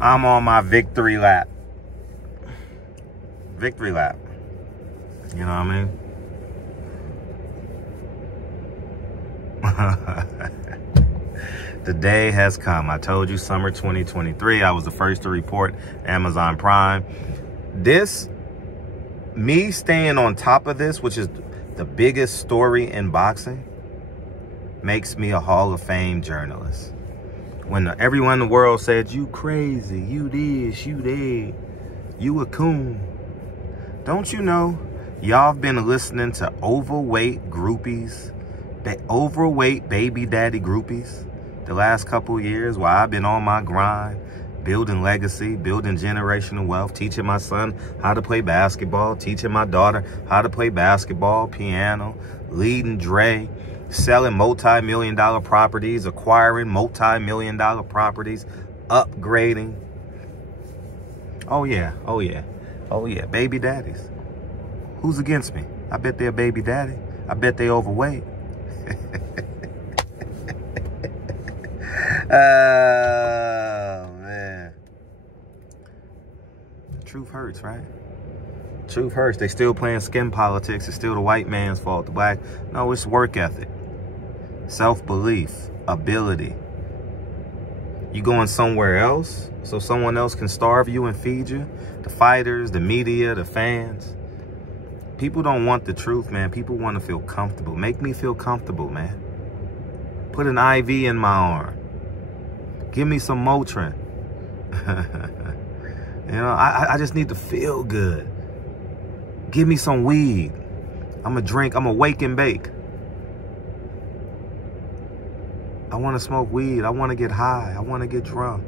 I'm on my victory lap. Victory lap. You know what I mean? The day has come. I told you summer 2023. I was the first to report Amazon Prime. Me staying on top of this, which is the biggest story in boxing, makes me a Hall of Fame journalist. When everyone in the world said, you crazy, you this, you that, you a coon. Don't you know, y'all have been listening to overweight groupies, overweight baby daddy groupies the last couple of years while I've been on my grind, building legacy, building generational wealth, teaching my son how to play basketball, teaching my daughter how to play basketball, piano, leading Dre, selling multi-million-dollar properties, acquiring multi-million-dollar properties, upgrading. Oh yeah, oh yeah, oh yeah, baby daddies. Who's against me? I bet they're baby daddy. I bet they overweight. Oh, man. Truth hurts, right? Truth hurts. They still playing skin politics. It's still the white man's fault. The black. No, it's work ethic. Self-belief. Ability. You going somewhere else so someone else can starve you and feed you? The fighters, the media, the fans. People don't want the truth, man. People want to feel comfortable. Make me feel comfortable, man. Put an IV in my arm. Give me some Motrin. You know, I just need to feel good. Give me some weed. I'm going to drink. I'm going to wake and bake. I want to smoke weed. I want to get high. I want to get drunk.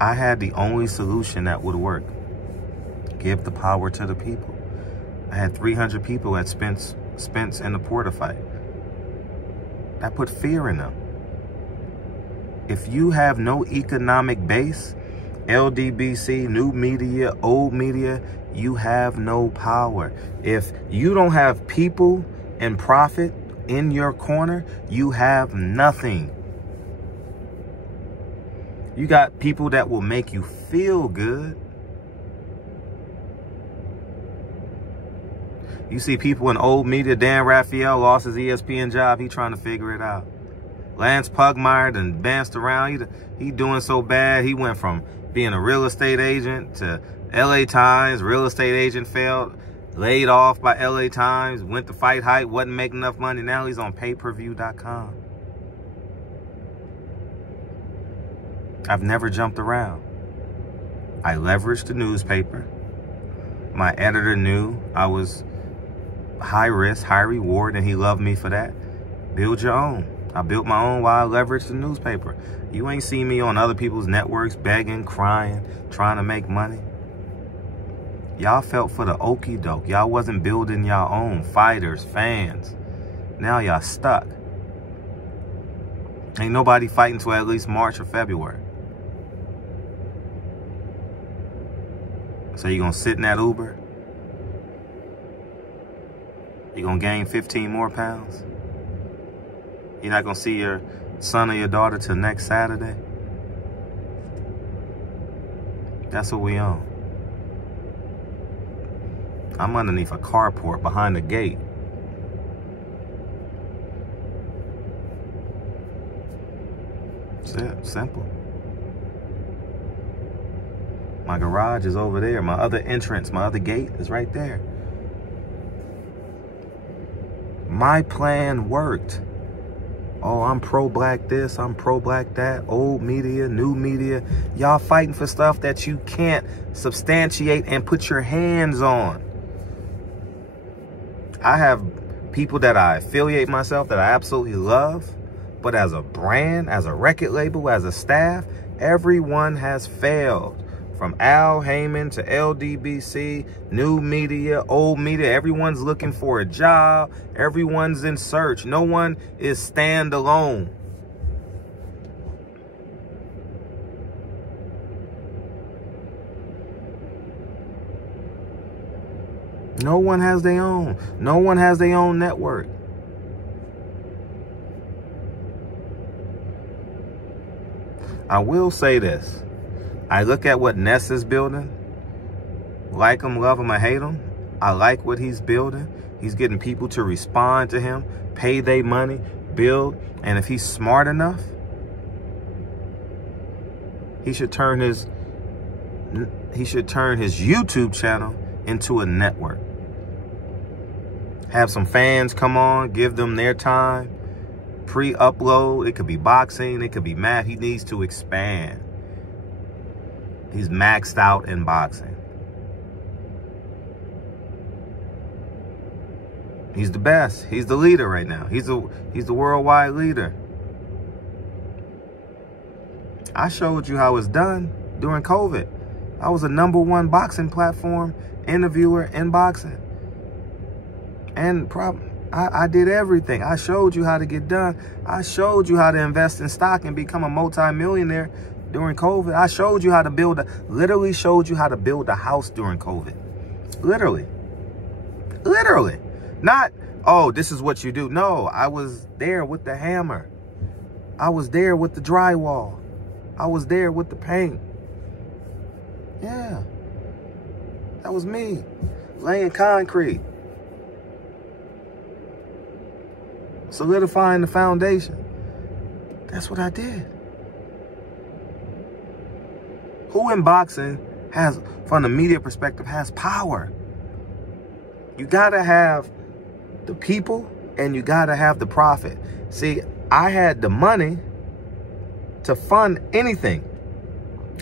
I had the only solution that would work. Give the power to the people. I had 300 people at Spence in the Porter fight. That put fear in them. If you have no economic base, LDBC, new media, old media, you have no power. If you don't have people and profit in your corner, you have nothing. You got people that will make you feel good. You see people in old media. Dan Raphael lost his ESPN job. He trying to figure it out. Lance Pugmire done bounced around. He doing so bad. He went from being a real estate agent to LA Times. Real estate agent failed. Laid off by LA Times. Went to Fight Hype. Wasn't making enough money. Now he's on payperview.com. I've never jumped around. I leveraged the newspaper. My editor knew I was high risk, high reward, and he loved me for that. Build your own. I built my own while I leveraged the newspaper. You ain't seen me on other people's networks begging, crying, trying to make money. Y'all felt for the okie doke. Y'all wasn't building y'all own. Fighters, fans. Now y'all stuck. Ain't nobody fighting till at least March or February. So you gonna sit in that Uber? You gonna gain 15 more pounds? You're not gonna see your son or your daughter till next Saturday? That's what we on. I'm underneath a carport behind the gate. That's it, simple. My garage is over there. My other entrance, my other gate is right there. My plan worked. Oh, I'm pro-black this, I'm pro-black that, old media, new media. Y'all fighting for stuff that you can't substantiate and put your hands on. I have people that I affiliate myself that I absolutely love, but as a brand, as a record label, as a staff, everyone has failed. From Al Heyman to LDBC, new media, old media, everyone's looking for a job. Everyone's in search. No one is standalone. No one has their own. No one has their own network. I will say this. I look at what Ness is building. Like him, love him, or hate him. I like what he's building. He's getting people to respond to him, pay their money, build. And if he's smart enough, he should turn his YouTube channel into a network. Have some fans come on, give them their time. Pre-upload. It could be boxing. It could be math. He needs to expand. He's maxed out in boxing. He's the best. He's the leader right now. He's the worldwide leader. I showed you how it's done during COVID. I was a #1 boxing platform interviewer in boxing. And I did everything. I showed you how to get done. I showed you how to invest in stock and become a multi-millionaire during COVID. I showed you how to literally showed you how to build a house during COVID. Literally. Literally. Not, oh, this is what you do. No, I was there with the hammer. I was there with the drywall. I was there with the paint. Yeah. That was me. Laying concrete. Solidifying the foundation. That's what I did. Who in boxing has, from the media perspective, has power? You gotta have the people and you gotta have the profit. See, I had the money to fund anything.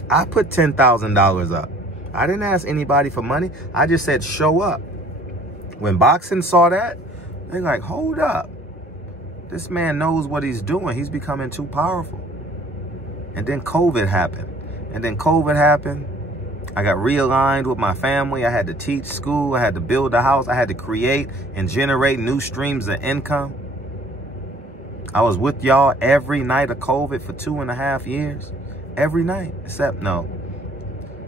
I put $10,000 up. I didn't ask anybody for money. I just said, show up. When boxing saw that, they're like, hold up. This man knows what he's doing. He's becoming too powerful. And then COVID happened. I got realigned with my family. I had to teach school. I had to build a house. I had to create and generate new streams of income. I was with y'all every night of COVID for 2.5 years. Every night, except no.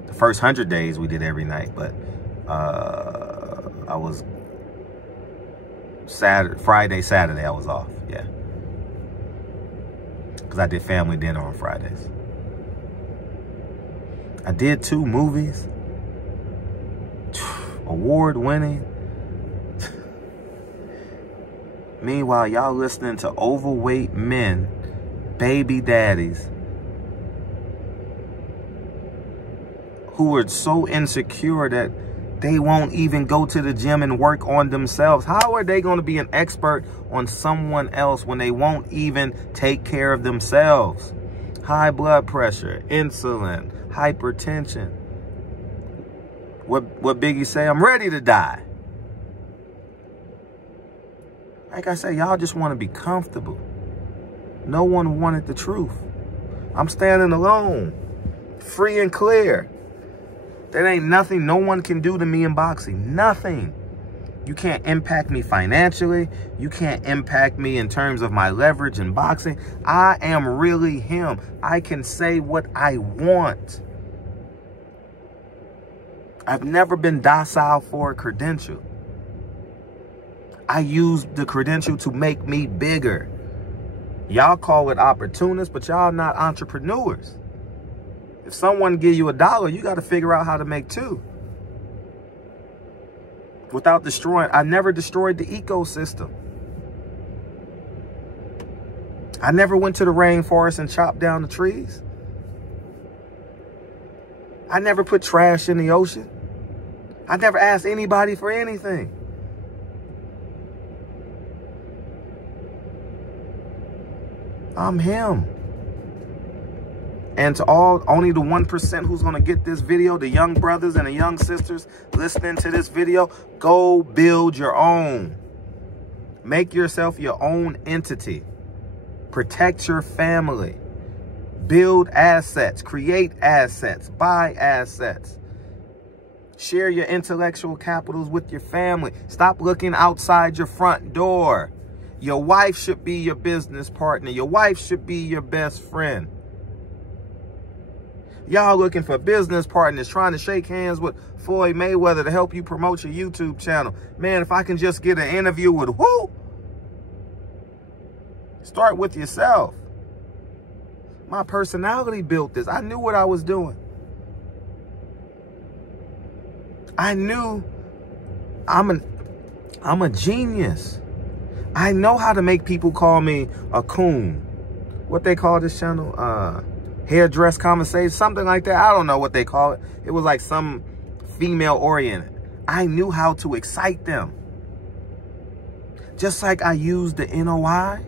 The first 100 days we did every night, but I was Friday, Saturday I was off, yeah. Because I did family dinner on Fridays. I did 2 movies. Award-winning. Meanwhile, y'all listening to overweight men, baby daddies, who are so insecure that they won't even go to the gym and work on themselves. How are they going to be an expert on someone else when they won't even take care of themselves? High blood pressure, insulin, hypertension. What Biggie say? I'm ready to die. Like I said, y'all just want to be comfortable. No one wanted the truth. I'm standing alone, free and clear. There ain't nothing no one can do to me in boxing. Nothing. You can't impact me financially. You can't impact me in terms of my leverage in boxing. I am really him. I can say what I want. I've never been docile for a credential. I use the credential to make me bigger. Y'all call it opportunists, but y'all not entrepreneurs. If someone give you $1, you got to figure out how to make 2. Without destroying, I never destroyed the ecosystem. I never went to the rainforest and chopped down the trees. I never put trash in the ocean. I never asked anybody for anything. I'm him. And to only the 1% who's going to get this video, the young brothers and the young sisters listening to this video, go build your own. Make yourself your own entity. Protect your family. Build assets. Create assets. Buy assets. Share your intellectual capitals with your family. Stop looking outside your front door. Your wife should be your business partner. Your wife should be your best friend. Y'all looking for business partners, trying to shake hands with Floyd Mayweather to help you promote your YouTube channel. Man, if I can just get an interview with who? Start with yourself. My personality built this. I knew what I was doing. I knew I'm a genius. I know how to make people call me a coon. What they call this channel? Hairdress conversation, something like that. I don't know what they call it. It was like some female oriented. I knew how to excite them. Just like I used the NOI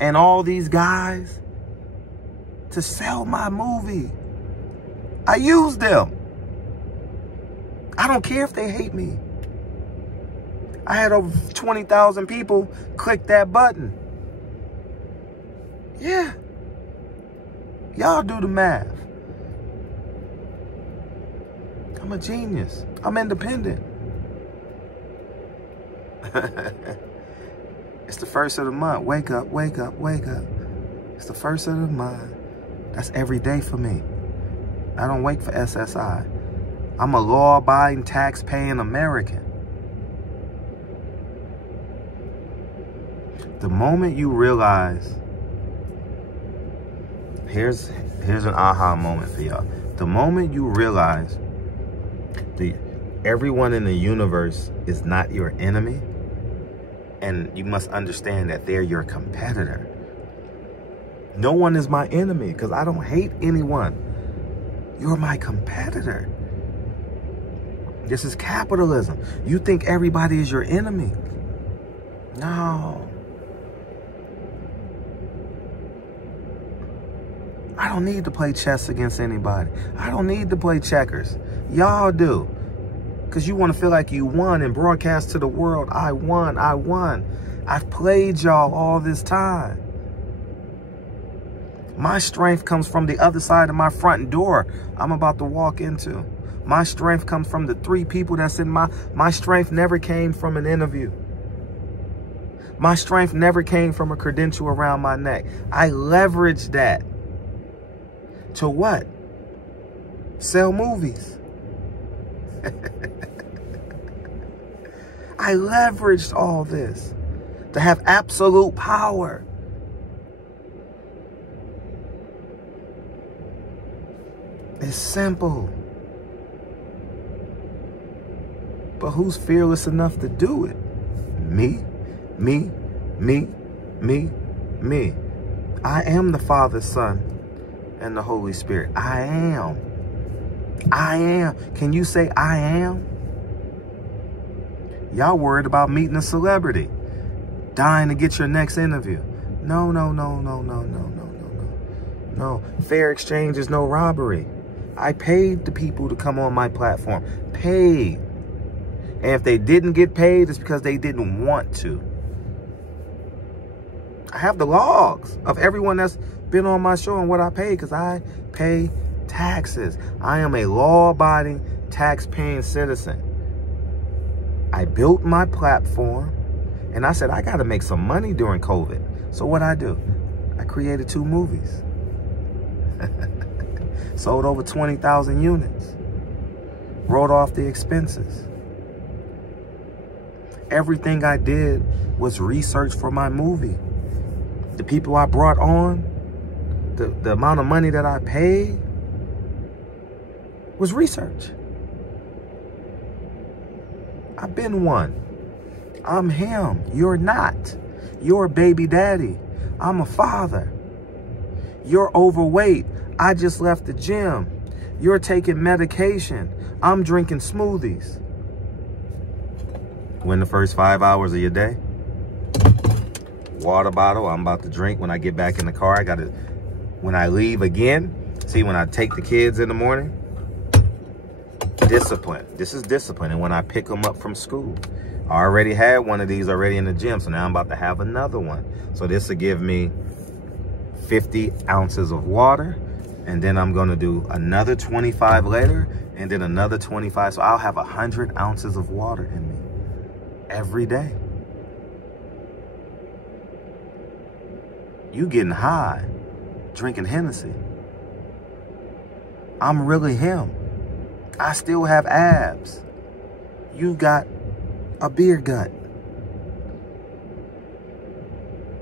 and all these guys to sell my movie. I used them. I don't care if they hate me. I had over 20,000 people click that button. Yeah. Y'all do the math. I'm a genius. I'm independent. It's the first of the month. Wake up, wake up, wake up. It's the first of the month. That's every day for me. I don't wait for SSI. I'm a law-abiding, tax-paying American. The moment you realize, here's an aha moment for y'all. The moment you realize everyone in the universe is not your enemy, and you must understand that they're your competitor. No one is my enemy because I don't hate anyone. You're my competitor. This is capitalism. You think everybody is your enemy. No. I don't need to play chess against anybody. I don't need to play checkers. Y'all do. Because you want to feel like you won and broadcast to the world, I won, I won. I've played y'all all this time. My strength comes from the other side of my front door I'm about to walk into. My strength comes from the 3 people that's in my strength never came from an interview. My strength never came from a credential around my neck. I leveraged that. To what? Sell movies. I leveraged all this to have absolute power. It's simple. But who's fearless enough to do it? Me, me, me, me, me. I am the Father, Son, and the Holy Spirit. I am. I am. Can you say I am? Y'all worried about meeting a celebrity, dying to get your next interview. No, no, no, no, no, no, no, no, no. No, fair exchange is no robbery. I paid the people to come on my platform. Paid. And if they didn't get paid, it's because they didn't want to. I have the logs of everyone that's been on my show and what I pay, because I pay taxes. I am a law-abiding, tax-paying citizen. I built my platform, and I said, I got to make some money during COVID. So what I do? I created 2 movies. Sold over 20,000 units. Wrote off the expenses. Everything I did was research for my movie. The people I brought on, the amount of money that I paid was research. I've been one. I'm him. You're not. You're a baby daddy. I'm a father. You're overweight. I just left the gym. You're taking medication. I'm drinking smoothies. When the first 5 hours of your day, water bottle I'm about to drink. When I get back in the car, I gotta, when I leave again, see, when I take the kids in the morning, discipline. This is discipline. And when I pick them up from school, I already had one of these already in the gym, so now I'm about to have another one. So this will give me 50 ounces of water, and then I'm gonna do another 25 later, and then another 25. So I'll have 100 ounces of water in me every day. You getting high, drinking Hennessy. I'm really him. I still have abs. You got a beer gut.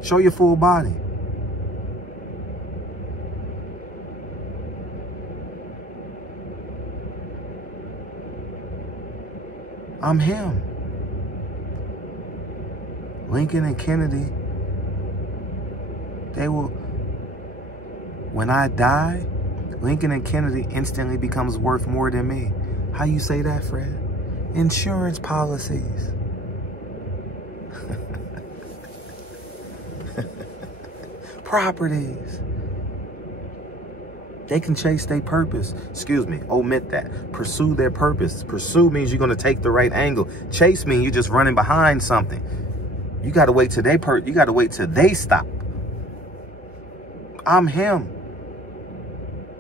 Show your full body. I'm him. Lincoln and Kennedy, they will, when I die, Lincoln and Kennedy instantly becomes worth more than me. How you say that, Fred? Insurance policies. Properties. They can chase their purpose. Excuse me, omit that. Pursue their purpose. Pursue means you're going to take the right angle. Chase means you're just running behind something. You got to wait till you got to wait till they stop. I'm him.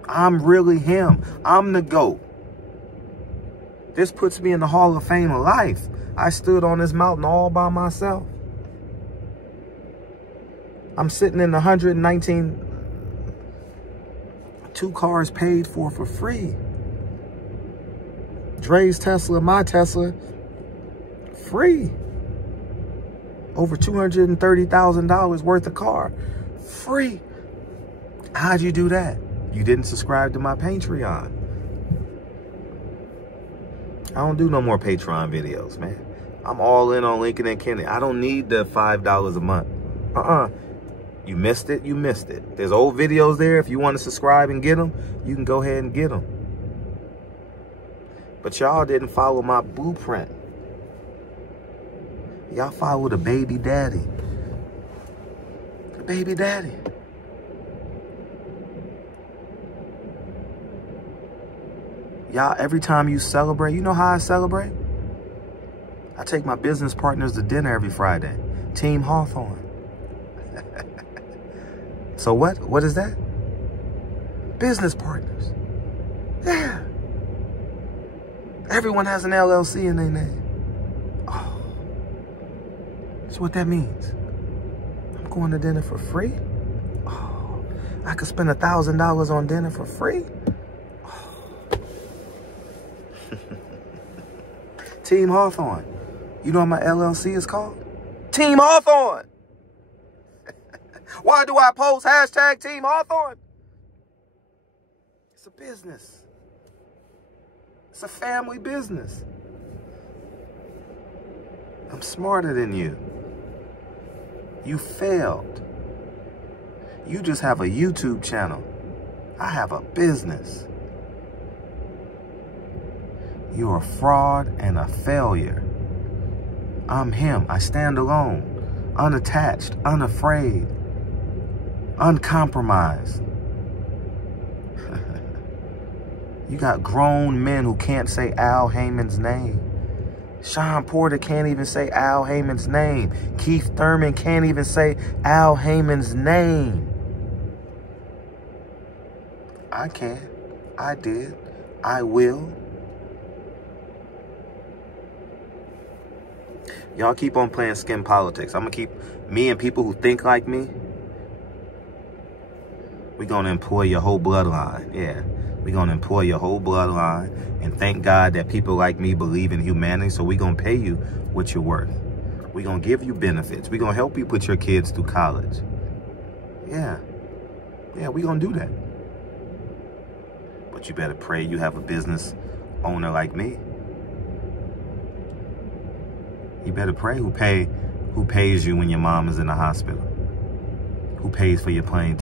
I'm really him. I'm the GOAT. This puts me in the Hall of Fame of life. I stood on this mountain all by myself. I'm sitting in 119, 2 cars paid for free. Dre's Tesla, my Tesla, free. Over $230,000 worth of car, free. How'd you do that? You didn't subscribe to my Patreon. I don't do no more Patreon videos, man. I'm all in on Lincoln and Kennedy. I don't need the $5 a month. You missed it, you missed it. There's old videos there. If you want to subscribe and get them, you can go ahead and get them. But y'all didn't follow my blueprint. Y'all followed the baby daddy. The baby daddy. Y'all, every time you celebrate, you know how I celebrate? I take my business partners to dinner every Friday. Team Hawthorne. So what? What is that? Business partners. Yeah. Everyone has an LLC in their name. Oh. That's what that means. I'm going to dinner for free? Oh. I could spend $1,000 on dinner for free? Oh. Team Hawthorne. You know what my LLC is called? Team Hawthorne. Why do I post hashtag Team Hawthorne? It's a business. It's a family business. I'm smarter than you. You failed. You just have a YouTube channel. I have a business. You're a fraud and a failure. I'm him. I stand alone, unattached, unafraid, uncompromised. You got grown men who can't say Al Heyman's name. Sean Porter can't even say Al Heyman's name. Keith Thurman can't even say Al Heyman's name. I can. I did. I will. Y'all keep on playing skin politics. I'm going to keep me and people who think like me. We're going to employ your whole bloodline. Yeah. We're going to employ your whole bloodline. And thank God that people like me believe in humanity. So we're going to pay you what you're worth. We're going to give you benefits. We're going to help you put your kids through college. Yeah. Yeah, we're going to do that. But you better pray you have a business owner like me. You better pray who pays you when your mom is in the hospital. Who pays for your plane